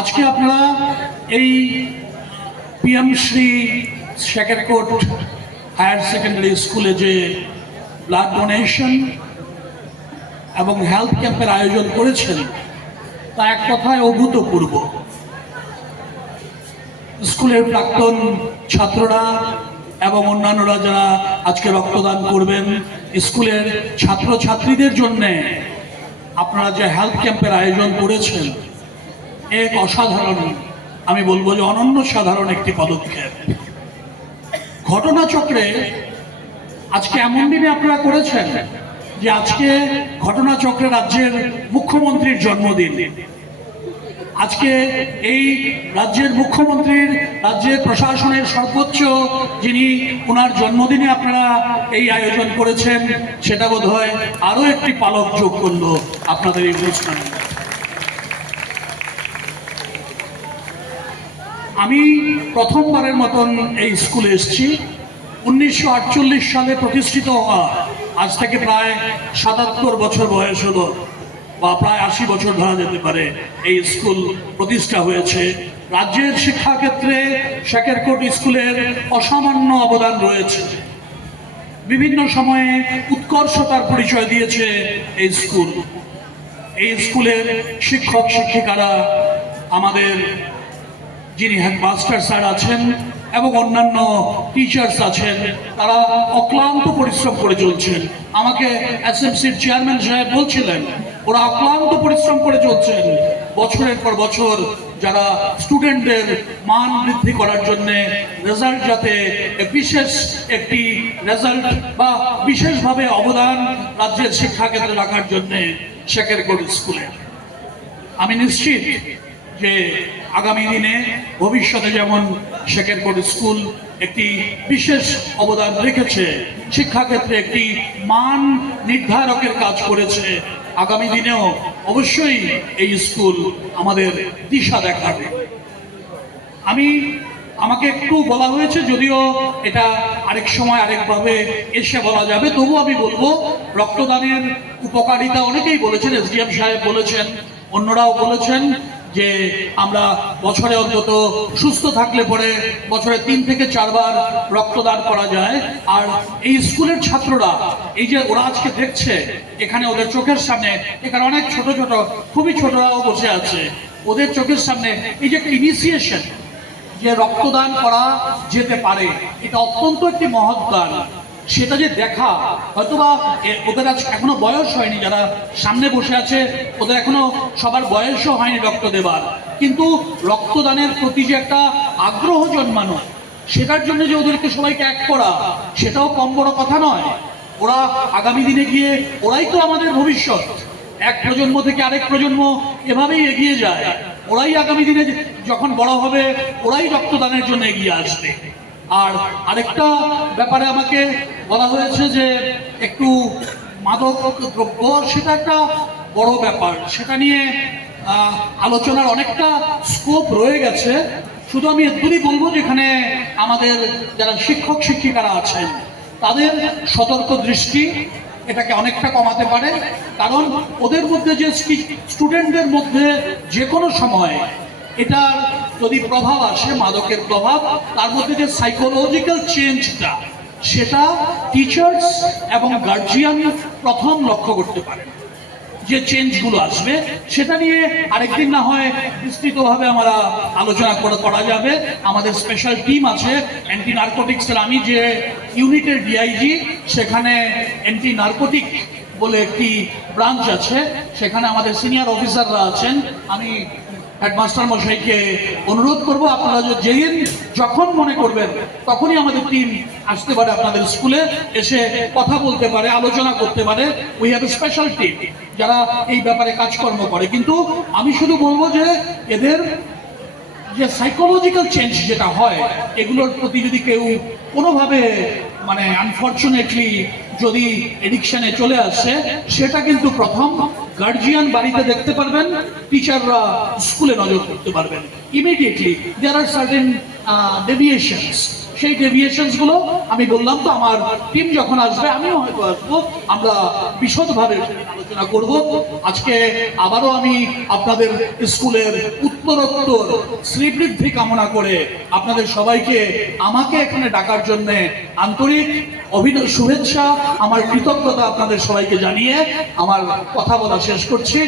আজকে আপনারা এই পিএম শ্রী শেখরকোট হায়ার সেকেন্ডারি স্কুলে যে ব্লাড ডোনেশন এবং হেলথ ক্যাম্পের আয়োজন করেছেন তা এক কথায় অভূতপূর্ব। স্কুলের প্রাক্তন ছাত্ররা এবং অন্যান্যরা যারা আজকে রক্তদান করবেন, স্কুলের ছাত্রছাত্রীদের জন্য আপনারা যে হেলথ ক্যাম্পের আয়োজন করেছেন এক অসাধারণ, আমি বলবো যে অনন্য সাধারণ একটি পদক্ষেপ। ঘটনাচক্রে আজকে এমন দিনে আপনারা করেছেন যে আজকে ঘটনাচক্রে রাজ্যের মুখ্যমন্ত্রীর জন্মদিন। আজকে এই রাজ্যের মুখ্যমন্ত্রীর, রাজ্যের প্রশাসনের সর্বোচ্চ যিনি, ওনার জন্মদিনে আপনারা এই আয়োজন করেছেন, সেটা বোধহয় আরো একটি পালক যোগ করলো আপনাদের এই অনুষ্ঠানে। আমি প্রথমবারের মতন এই স্কুলে এসেছি। 1948 সালে প্রতিষ্ঠিত হওয়া, আজ থেকে প্রায় 77 বছর বয়স হলো, বা প্রায় 80 বছর ধরা যেতে পারে এই স্কুল প্রতিষ্ঠা হয়েছে। রাজ্যের শিক্ষাক্ষেত্রে শেখরকোট স্কুলের অসামান্য অবদান রয়েছে। বিভিন্ন সময়ে উৎকর্ষতার পরিচয় দিয়েছে এই স্কুল। এই স্কুলের শিক্ষক শিক্ষিকারা, আমাদের যিনি হেডমাস্টার স্যার আছেন এবং অন্যান্য টিচার্স আছেন, তারা অক্লান্ত পরিশ্রম করে চলছেন। আমাকে এসএমসির চেয়ারম্যান সাহেব বলছিলেন ওরা অক্লান্ত পরিশ্রম করে চলছেন বছরের পর বছর, যারা স্টুডেন্টদের মান বৃদ্ধি করার জন্যে, রেজাল্ট যাতে বিশেষ একটি রেজাল্ট বা বিশেষভাবে অবদান রাজ্যের শিক্ষাক্ষেত্রে রাখার জন্যে শেখরকোট স্কুলে। আমি নিশ্চিত যে আগামী দিনে ভবিষ্যতে যেমন শেখরকোট স্কুল একটি বিশেষ অবদান রেখেছে, শিক্ষাক্ষেত্রে একটি মান নির্ধারকের কাজ করেছে, আগামী দিনেও অবশ্যই এই স্কুল আমাদের দিশা দেখাবে। আমাকে একটু বলা হয়েছে, যদিও এটা আরেক সময় আরেকভাবে এসে বলা যাবে, তবু আমি বলবো রক্তদানের উপকারিতা অনেকেই বলেছেন, এসডিএম সাহেব বলেছেন, অন্যরাও বলেছেন যে আমরা বছরে অন্তত সুস্থ থাকলে পরে বছরে 3 থেকে 4 বার রক্তদান করা যায়। আর এই স্কুলের ছাত্ররা, এই যে ওরা আজকে দেখছে এখানে ওদের চোখের সামনে, এখানে অনেক ছোট ছোট খুবই ছোটরাও বসে আছে, ওদের চোখের সামনে এই যে একটা ইনিশিয়েশন, যে রক্তদান করা যেতে পারে, এটা অত্যন্ত একটি মহৎ দান। সেটা যে দেখা, হয়তোবা ওদের আজ এখনো বয়স হয়নি, যারা সামনে বসে আছে ওদের এখনো সবার বয়সও হয়নি রক্ত দেবার, কিন্তু রক্তদানের প্রতি যে একটা আগ্রহ জন্মানো, সেটার জন্য যে ওদেরকে সবাইকে এক করা, সেটাও কম বড় কথা নয়। ওরা আগামী দিনে গিয়ে, ওরাই তো আমাদের ভবিষ্যৎ, এক প্রজন্ম থেকে আরেক প্রজন্ম এভাবেই এগিয়ে যায়। ওরাই আগামী দিনে যখন বড় হবে, ওরাই রক্তদানের জন্য এগিয়ে আসবে। আর আরেকটা ব্যাপারে আমাকে বলা হয়েছে যে একটু মাদক দ্রব্য, সেটা একটা বড় ব্যাপার, সেটা নিয়ে আলোচনার অনেকটা স্কোপ রয়ে গেছে। শুধু আমি এতটুকুই বলবো, যেখানে আমাদের যারা শিক্ষক শিক্ষিকারা আছেন তাদের সতর্ক দৃষ্টি এটাকে অনেকটা কমাতে পারে, কারণ ওদের মধ্যে যে স্টুডেন্টদের মধ্যে যে কোনো সময় এটার যদি প্রভাব আসে, মাদকের প্রভাব, তার মধ্যে যে সাইকোলজিক্যাল চেঞ্জটা, সেটা টিচার্স এবং গার্জিয়ান প্রথম লক্ষ্য করতে পারে। যে চেঞ্জগুলো আসবে সেটা নিয়ে আরেকদিন না হয় বিস্তৃতভাবে আমরা আলোচনা করা যাবে। আমাদের স্পেশাল টিম আছে অ্যান্টি নার্কোটিক্সের, আমি যে ইউনিটের ডিআইজি, সেখানে অ্যান্টি নার্কোটিক বলে একটি ব্রাঞ্চ আছে, সেখানে আমাদের সিনিয়র অফিসাররা আছেন। আমি হেডমাস্টার মশাইকে অনুরোধ করবো, আপনারা যেদিন যখন মনে করবেন তখনই আমাদের টিম আসতে পারে, আপনাদের স্কুলে এসে কথা বলতে পারে, আলোচনা করতে পারে। We have a special team যারা এই ব্যাপারে কাজকর্ম করে। কিন্তু আমি শুধু বলবো যে এদের যে সাইকোলজিক্যাল চেঞ্জ যেটা হয়, এগুলোর প্রতি যদি কেউ কোনোভাবে মানে আনফর্চুনেটলি যদি এডিকশনে চলে আসে, সেটা কিন্তু প্রথম গার্জিয়ান বাড়িতে দেখতে পারবেন, টিচাররা স্কুলে নজর করতে পারবেন immediately. There are certain deviations, সেই ডেভিয়েশনসগুলো আমি বললাম তো আমার টিম যখন আসবে আমিও হয়তো আসবো, আমরা বিশদভাবে আলোচনা করব। আজকে আবারও আমি আপনাদের স্কুলের উত্তরোত্তর শ্রীবৃদ্ধি কামনা করে আপনাদের সবাইকে আমাকে এখানে ডাকার জন্য আন্তরিক শুভেচ্ছা, আমার কৃতজ্ঞতা আপনাদের সবাইকে জানিয়ে আমার কথা বলা শেষ করছি।